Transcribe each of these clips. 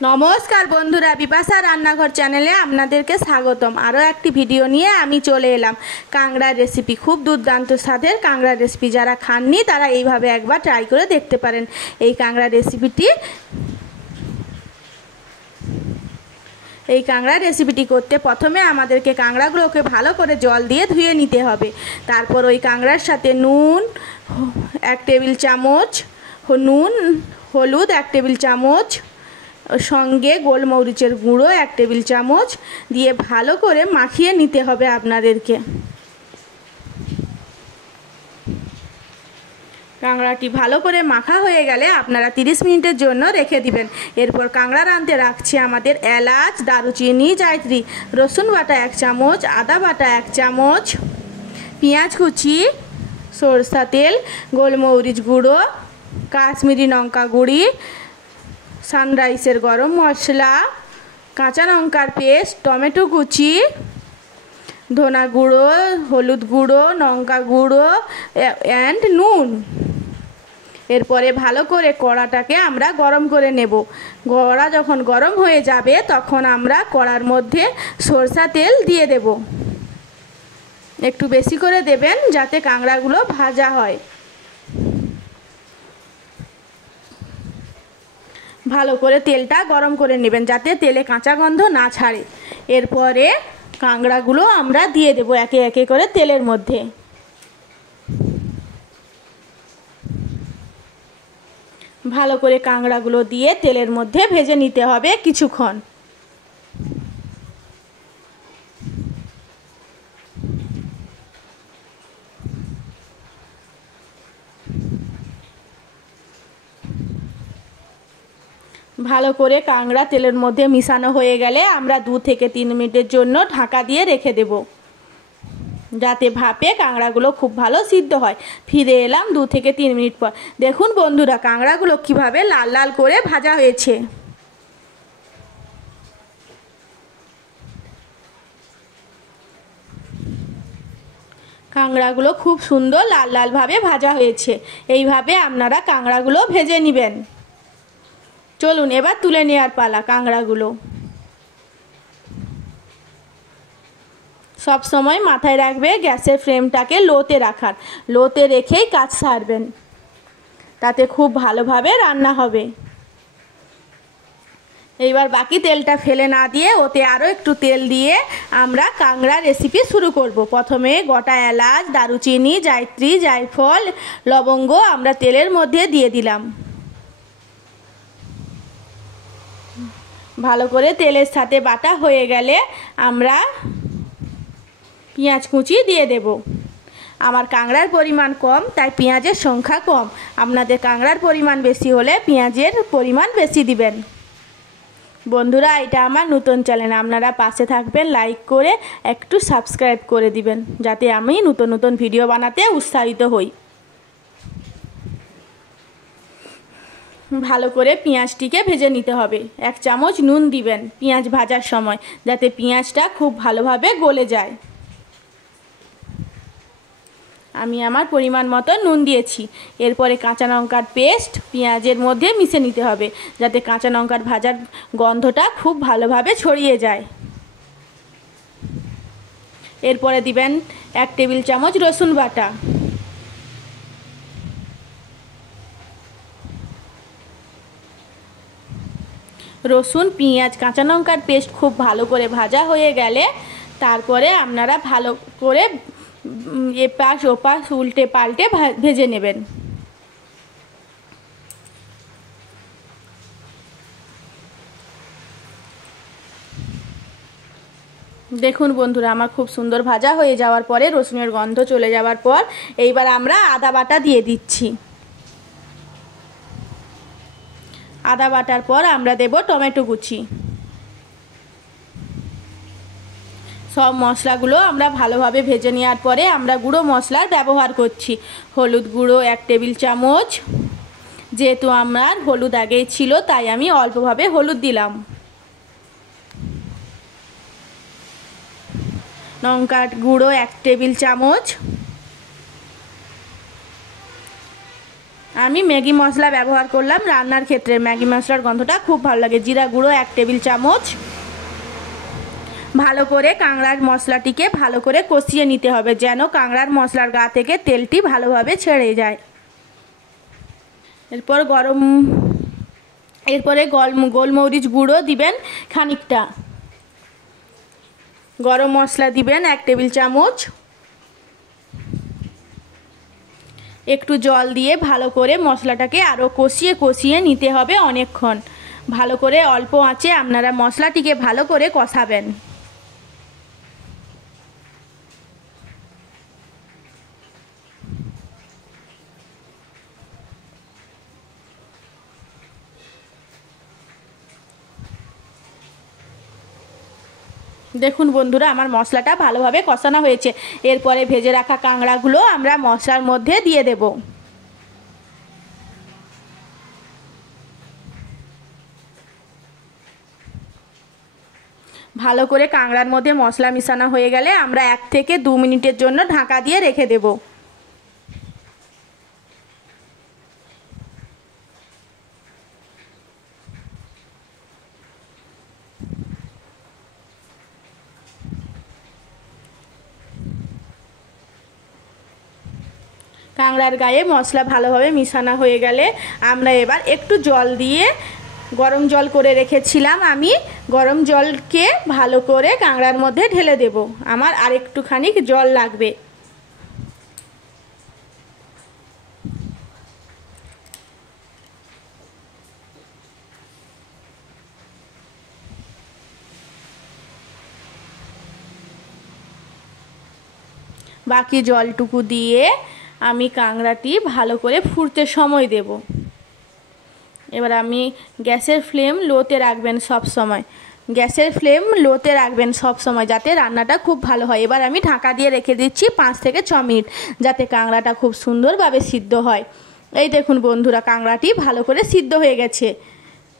নমস্কার বন্ধুরা, বিপাশা রান্নাঘর চ্যানেলে আপনাদেরকে স্বাগতম। আরও একটি ভিডিও নিয়ে আমি চলে এলাম। কাঁকড়ার রেসিপি, খুব দুর্দান্ত স্বাদের কাঁকড়ার রেসিপি। যারা খাননি তারা এইভাবে একবার ট্রাই করে দেখতে পারেন। এই কাঁকড়ার রেসিপিটি করতে প্রথমে আমাদেরকে কাঁকড়াগুলোকে ভালো করে জল দিয়ে ধুয়ে নিতে হবে। তারপর ওই কাঁকড়ার সাথে নুন 1 টেবিল চামচ, হলুদ 1 টেবিল চামচ, সঙ্গে গোলমরিচের গুঁড়ো 1 টেবিল চামচ দিয়ে ভালো করে মাখিয়ে নিতে হবে আপনাদেরকে। কাঁকড়াটি ভালো করে মাখা হয়ে গেলে আপনারা 30 মিনিটের জন্য রেখে দিবেন। এরপর কাঁকড়া রাঁধতে রাখছি আমাদের এলাচ, দারুচিনি, জায়ত্রী, রসুন বাটা 1 চামচ, আদা বাটা 1 চামচ, পেঁয়াজ কুচি, সরষা তেল, গোলমরিচ গুঁড়ো, কাশ্মীরি লঙ্কা গুঁড়ি, সানরাইসের গরম মশলা, কাঁচা লঙ্কার পেস্ট, টমেটো কুচি, ধনা গুঁড়ো, হলুদ গুঁড়ো, লঙ্কা গুঁড়ো অ্যান্ড নুন। এরপরে ভালো করে কড়াটাকে আমরা গরম করে নেব। কড়া যখন গরম হয়ে যাবে তখন আমরা কড়ার মধ্যে সরষা তেল দিয়ে দেব। একটু বেশি করে দেবেন যাতে কাঁকড়াগুলো ভাজা হয়। ভালো করে তেলটা গরম করে নেবেন যাতে তেলে কাঁচা গন্ধ না ছাড়ে। এরপরে কাঁকড়াগুলো আমরা দিয়ে দেব একে একে করে তেলের মধ্যে। ভালো করে কাঁকড়াগুলো দিয়ে তেলের মধ্যে ভেজে নিতে হবে কিছুক্ষণ। ভালো করে কাঁকড়া তেলের মধ্যে মিশানো হয়ে গেলে আমরা 2 থেকে 3 মিনিটের জন্য ঢাকা দিয়ে রেখে দেব যাতে ভাপে কাঁকড়াগুলো খুব ভালো সিদ্ধ হয়। ফিরে এলাম 2 থেকে 3 মিনিট পর। দেখুন বন্ধুরা, কাঁকড়াগুলো কিভাবে লাল লাল করে ভাজা হয়েছে। কাঁকড়াগুলো খুব সুন্দর লাল লালভাবে ভাজা হয়েছে। এইভাবে আপনারা কাঁকড়াগুলো ভেজে নেবেন। চলুন এবার তুলে নেওয়ার পালা কাঁকড়াগুলো। সব সময় মাথায় রাখবে গ্যাসের ফ্লেমটাকে লোতে রাখার। লোতে রেখেই কাজ সারবেন, তাতে খুব ভালোভাবে রান্না হবে। এইবার বাকি তেলটা ফেলে না দিয়ে ওতে আরও একটু তেল দিয়ে আমরা কাঁকড়া রেসিপি শুরু করব। প্রথমে গোটা এলাচ, দারুচিনি, জায়ত্রী, জায়ফল, লবঙ্গ আমরা তেলের মধ্যে দিয়ে দিলাম। ভালো করে তেলের সাথে বাটা হয়ে গেলে আমরা পেঁয়াজ কুচি দিয়ে দেব। আমার কাঁকড়ার পরিমাণ কম তাই পেঁয়াজের সংখ্যা কম। আপনাদের কাঁকড়ার পরিমাণ বেশি হলে পেঁয়াজের পরিমাণ বেশি দিবেন। বন্ধুরা, এটা আমার নতুন চ্যানেল, আপনারা পাশে থাকবেন, লাইক করে একটু সাবস্ক্রাইব করে দিবেন যাতে আমি নতুন নতুন ভিডিও বানাতে উৎসাহিত হই। ভালো করে পেঁয়াজটিকে ভেজে নিতে হবে। 1 চামচ নুন দিবেন পেঁয়াজ ভাজার সময় যাতে পেঁয়াজটা খুব ভালোভাবে গলে যায়। আমি আমার পরিমাণ মতো নুন দিয়েছি। এরপরে কাঁচা লঙ্কার পেস্ট পেঁয়াজের মধ্যে মিশিয়ে নিতে হবে যাতে কাঁচা লঙ্কার ভাজার গন্ধটা খুব ভালোভাবে ছড়িয়ে যায়। এরপরে দিবেন 1 টেবিল চামচ রসুন বাটা, রসুন, পেঁয়াজ, কাঁচা লঙ্কার পেস্ট খুব ভালো করে ভাজা হয়ে গেলে তারপরে আপনারা ভালো করে এপাশ ওপাশ উল্টে পাল্টে ভেজে নেবেন। দেখুন বন্ধুরা, আমার খুব সুন্দর ভাজা হয়ে যাওয়ার পরে রসুনের গন্ধ চলে যাওয়ার পর এইবার আমরা আদা বাটা দিয়ে দিচ্ছি। আদা বাটার পর আমরা দেব টমেটো কুচি। সব মশলাগুলো আমরা ভালোভাবে ভেজে নেওয়ার পরে আমরা গুঁড়ো মশলার ব্যবহার করছি। হলুদ গুঁড়ো 1 টেবিল চামচ, যেহেতু আমার হলুদ আগেই ছিল তাই আমি অল্পভাবে হলুদ দিলাম। লঙ্কার গুঁড়ো 1 টেবিল চামচ, আমি ম্যাগি মশলা ব্যবহার করলাম রান্নার ক্ষেত্রে। ম্যাগি মশলার গন্ধটা খুব ভালো লাগে। জিরা গুঁড়ো 1 টেবিল চামচ। ভালো করে কাঁকড়ার মশলাটিকে ভালো করে কষিয়ে নিতে হবে, যেন কাঁকড়ার মশলার গা থেকে তেলটি ভালোভাবে ছেড়ে যায়। এরপরে গোলমরিচ গুঁড়ো দিবেন খানিকটা। গরম মশলা দিবেন 1 টেবিল চামচ। একটু জল দিয়ে ভালো করে মশলাটাকে আরও কষিয়ে নিতে হবে অনেকক্ষণ। ভালো করে অল্প আঁচে আপনারা মশলাটিকে ভালো করে কষাবেন। দেখুন বন্ধুরা, আমার মশলাটা ভালোভাবে কষানো হয়েছে। এরপরে ভেজে রাখা কাঁকড়াগুলো আমরা মশলার মধ্যে দিয়ে দেব। ভালো করে কাঁকড়ার মধ্যে মশলা মিশানো হয়ে গেলে আমরা 1 থেকে 2 মিনিটের জন্য ঢাকা দিয়ে রেখে দেব। কাঁকড়ার গায়ে মশলা ভালোভাবে মিশানো হয়ে গেলে আমরা এবার একটু জল দিয়ে, গরম জল করে রেখেছিলাম আমি, গরম জলকে ভালো করে কাঁকড়ার মধ্যে ঢেলে দেব। আমার আর একটুখানি জল লাগবে। বাকি জলটুকু দিয়ে আমি কাঁকড়াটি ভালো করে ফুটতে সময় দেব। এবার আমি গ্যাসের ফ্লেম লোতে রাখবেন সব সময়। গ্যাসের ফ্লেম লোতে রাখবেন সব সময়, যাতে রান্নাটা খুব ভালো হয়। এবার আমি ঢাকা দিয়ে রেখে দিচ্ছি 5 থেকে 6 মিনিট, যাতে কাঁকড়াটা খুব সুন্দরভাবে সিদ্ধ হয়। এই দেখুন বন্ধুরা, কাঁকড়াটি ভালো করে সিদ্ধ হয়ে গেছে।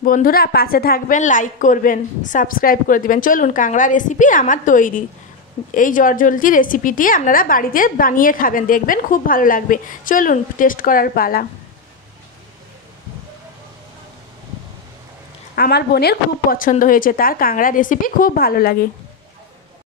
বন্ধুরা পাশে থাকবেন, লাইক করবেন, সাবস্ক্রাইব করে দিবেন। চলুন, কাঁকড়া রেসিপি আমার তৈরি। এই জলজি রেসিপিটি আপনারা বাড়িতে বানিয়ে খাবেন, দেখবেন খুব ভালো লাগবে। চলুন, টেস্ট করার পালা। আমার বোনের খুব পছন্দ হয়েছে, তার কাঁকড়া রেসিপি খুব ভালো লাগে।